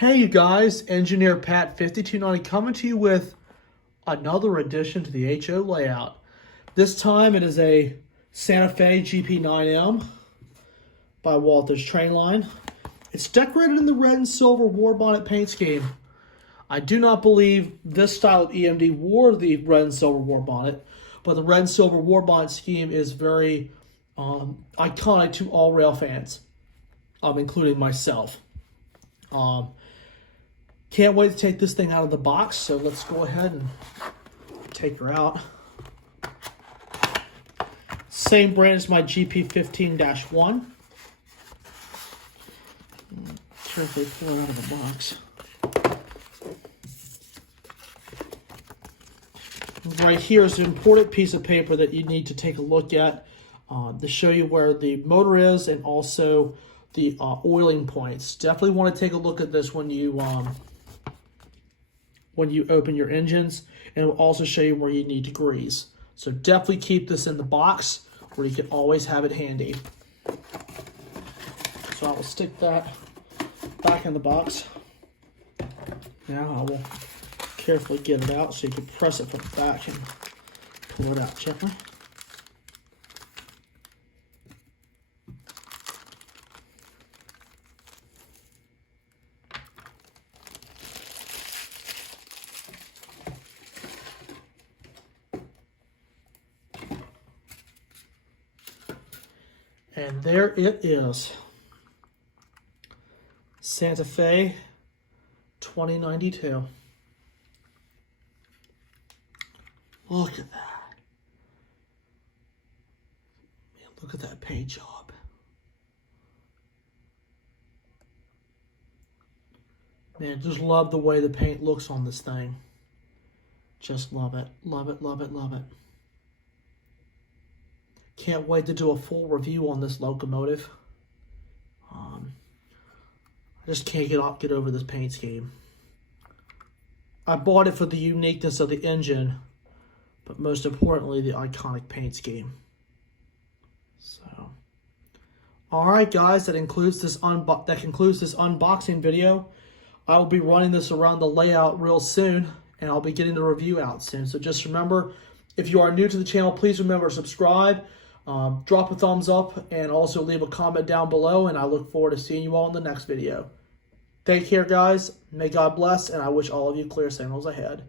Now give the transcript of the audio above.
Hey you guys, Engineer Pat 5290 coming to you with another addition to the HO layout. This time it is a Santa Fe Gp9M by Walthers TRAINLINE. It's decorated in the red and silver war bonnet paint scheme. I do not believe this style of EMD wore the red and silver war bonnet, but the red and silver war bonnet scheme is very iconic to all rail fans, including myself. Can't wait to take this thing out of the box, so let's go ahead and take her out. Same brand as my GP15-1. Carefully pull it out of the box. Right here is an important piece of paper that you need to take a look at to show you where the motor is and also the oiling points. Definitely want to take a look at this when you open your engines, and it will also show you where you need to grease. So definitely keep this in the box where you can always have it handy. So I will stick that back in the box. Now I will carefully get it out so you can press it from the back and pull it out gently. And there it is. Santa Fe 2092. Look at that. Man, look at that paint job. Man, just love the way the paint looks on this thing. Just love it. Love it, love it, love it. Can't wait to do a full review on this locomotive. I just can't get over this paint scheme. I bought it for the uniqueness of the engine, but most importantly, the iconic paint scheme. So, all right, guys, that concludes this unboxing video. I will be running this around the layout real soon, and I'll be getting the review out soon. So just remember, if you are new to the channel, please remember to subscribe. Drop a thumbs up and also leave a comment down below, and I look forward to seeing you all in the next video. Take care, guys. May God bless, and I wish all of you clear signals ahead.